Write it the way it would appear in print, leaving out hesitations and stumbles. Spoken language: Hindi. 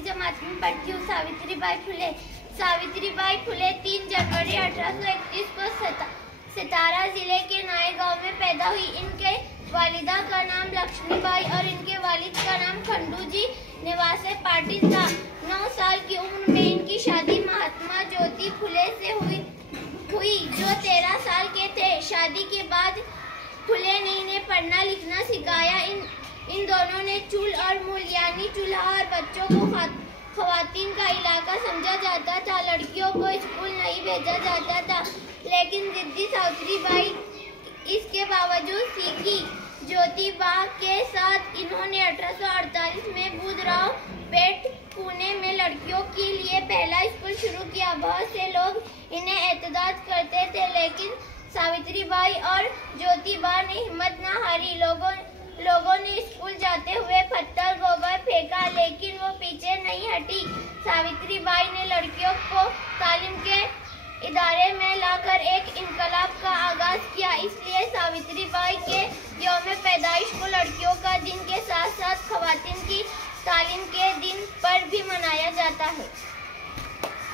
8वीं जमात में पढ़ती हूँ। सावित्री बाई फुले 3 जनवरी 1831 को सतारा जिले के नाए गांव में पैदा हुई। इनके वालिदा का नाम लक्ष्मीबाई और इनके वालिद का नाम खंडू जी निवासी पाटिल था। 9 साल की उम्र में इनकी शादी महात्मा ज्योति फुले से हुई जो 13 साल के थे। शादी के बाद फुले ने इन्हें पढ़ना लिखना सिखाया। इन दोनों ने चूल और मूल यानी चूल्हा और बच्चों को खवातीन का इलाका समझा जाता था। लड़कियों को स्कूल नहीं भेजा जाता था, लेकिन जिद्दी सावित्री बाई इसके बावजूद सीखी। ज्योतिबा के साथ इन्होंने 1848 में बुधराव पेट पुणे में लड़कियों के लिए पहला स्कूल शुरू किया। बहुत से लोग इन्हें एतराज करते थे, लेकिन सावित्री बाई और ज्योतिबा ने हिम्मत न हारी। लोगों ने स्कूल जाते हुए पत्थर गोबर फेंका, लेकिन वो पीछे नहीं हटी। सावित्री बाई ने लड़कियों को तालीम के इदारे में लाकर एक इनकलाब का आगाज किया। इसलिए सावित्री बाई के यौम पैदाइश को लड़कियों का दिन के साथ साथ खवातीन की तालीम के दिन पर भी मनाया जाता है।